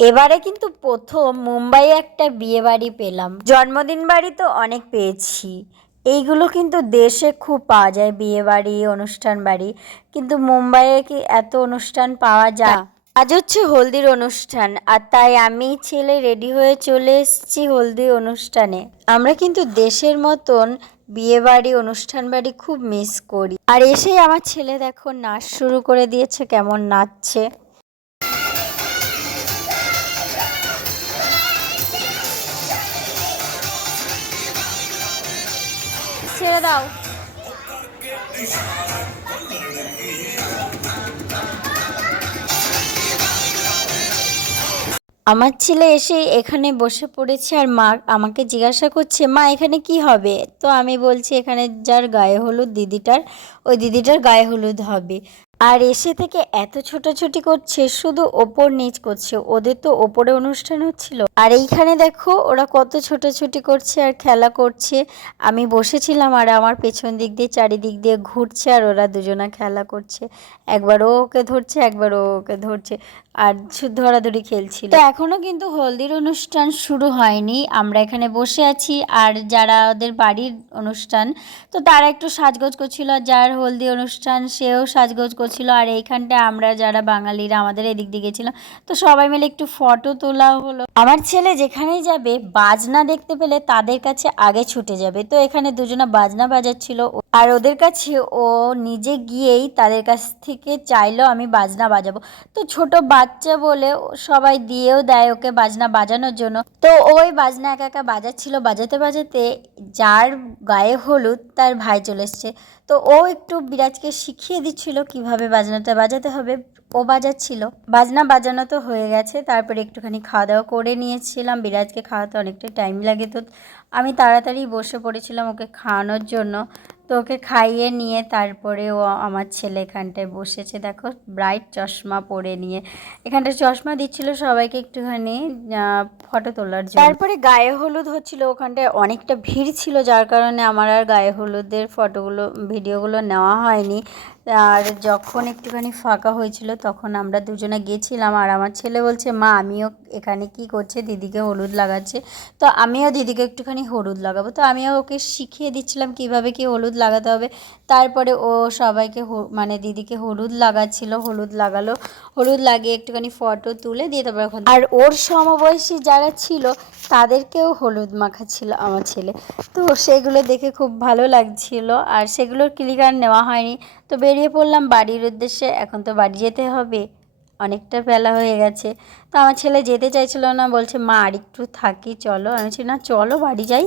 এবারে কিন্তু প্রথম মুম্বাইয়ে একটা বিয়ে বাড়ি পেলাম। জন্মদিন বাড়ি তো অনেক পেয়েছি, এইগুলো কিন্তু দেশে খুব পাওয়া যায়, বিয়ে বাড়ি, অনুষ্ঠান বাড়ি, কিন্তু মুম্বাইয়ে কি এত অনুষ্ঠান পাওয়া যায়? আজ হচ্ছে হলদির অনুষ্ঠান, আর তাই আমি ছেলে রেডি হয়ে চলে এসেছি হলদির অনুষ্ঠানে। আমরা কিন্তু দেশের মতন বিয়ে বাড়ি, অনুষ্ঠান বাড়ি খুব মিস করি। আর এসেই আমার ছেলে দেখো নাচ শুরু করে দিয়েছে, কেমন নাচছে। ছেড়ে দাও। আমার ছেলে এসে এখানে বসে পড়েছে, আর মা আমাকে জিজ্ঞাসা করছে, মা এখানে কি হবে? তো আমি বলছি এখানে যার গায়ে হলুদ দিদিটার, ওই দিদিটার গায়ে হলুদ হবে। আর এসে থেকে এত ছোটাছুটি করছে, শুধু ওপর নিচ করছে, ওদের তো ওপরে অনুষ্ঠান হচ্ছিল। আর এইখানে দেখো ওরা কত ছোটাছুটি করছে আর খেলা করছে। আমি বসেছিলাম আর আমার পেছন দিক দিয়ে চারিদিক দিয়ে ঘুরছে, আর ওরা দুজনা খেলা করছে। একবার ও ওকে ধরছে, একবার ও ওকে ধরছে, আর ধরাধরি খেলছিল। তো এখনো কিন্তু হলদির অনুষ্ঠান শুরু হয়নি, আমরা এখানে বসে আছি। আর যারা ওদের বাড়ির অনুষ্ঠান, তো তারা একটু সাজগোজ করছিল, যার হলদি অনুষ্ঠান সেও সাজগোজ করছিল। আর এইখানটা আমরা যারা বাঙালিরা আমাদের এদিক দিয়ে গেছিলাম, তো সবাই মিলে একটু ফটো তোলা হলো। আমার ছেলে যেখানেই যাবে বাজনা দেখতে পেলে তাদের কাছে আগে ছুটে যাবে, তো এখানে দুজনা বাজনা বাজাচ্ছিল, আর ওদের কাছে ও নিজে গিয়েই তাদের কাছ থেকে চাইলো আমি বাজনা বাজাবো। তো ছোট বাচ্চা বলে সবাই দিয়েও দেয় ওকে বাজনা বাজানোর জন্য। তো ওই বাজনা একা একা বাজাচ্ছিল, বাজাতে বাজাতে যার গায়ে হলুদ তার ভাই চলে এসছে। তো ও একটু বিরাজকে শিখিয়ে দিচ্ছিল কিভাবে বাজনাটা বাজাতে হবে। ও বাজাচ্ছিল, বাজনা বাজানো তো হয়ে গেছে, তারপরে একটুখানি খাওয়া দাওয়া করে নিয়েছিলাম। বিরাজকে খাওয়াতে অনেকটা টাইম লাগে, তো আমি তাড়াতাড়ি বসে পড়েছিলাম ওকে খাওয়ানোর জন্য। তো ওকে খাইয়ে নিয়ে তারপরে ও আমার ছেলে এখানটায় বসেছে, দেখো ব্রাইট চশমা পরে নিয়ে এখানটায় চশমা দিচ্ছিল সবাইকে একটুখানি ফটো তোলার জন্য। তারপরে গায়ে হলুদ হচ্ছিল, ওখানটায় অনেকটা ভিড় ছিল, যার কারণে আমার আর গায়ে হলুদের ফটোগুলো ভিডিওগুলো নেওয়া হয়নি। আর যখন একটুখানি ফাঁকা হয়েছিল তখন আমরা দুজনে গেছিলাম। আর আমার ছেলে বলছে, মা আমিও এখানে কি করছে, দিদিকে হলুদ লাগাচ্ছে, তো আমিও দিদিকে একটুখানি হলুদ লাগাবো। তো আমিও ওকে শিখিয়ে দিচ্ছিলাম কিভাবে কি হলুদ লাগাতে হবে। তারপরে ও সবাইকে মানে দিদিকে হলুদ লাগাচ্ছিল, হলুদ লাগালো, হলুদ লাগিয়ে একটুখানি ফটো তুলে দিয়ে তারপর এখন, আর ওর সমবয়সী যারা ছিল তাদেরকেও হলুদ মাখাচ্ছিল আমার ছেলে। তো সেগুলো দেখে খুব ভালো লাগছিল, আর সেগুলোর ক্লিক আর নেওয়া হয়নি। তো বেরিয়ে পড়লাম বাড়ির উদ্দেশ্যে, এখন তো বাড়ি যেতে হবে, অনেকটা বেলা হয়ে গেছে। তো আমার ছেলে যেতে চাইছিল না, বলছে মা আর একটু থাকি চলো। আমি বলছি না, চলো বাড়ি যাই।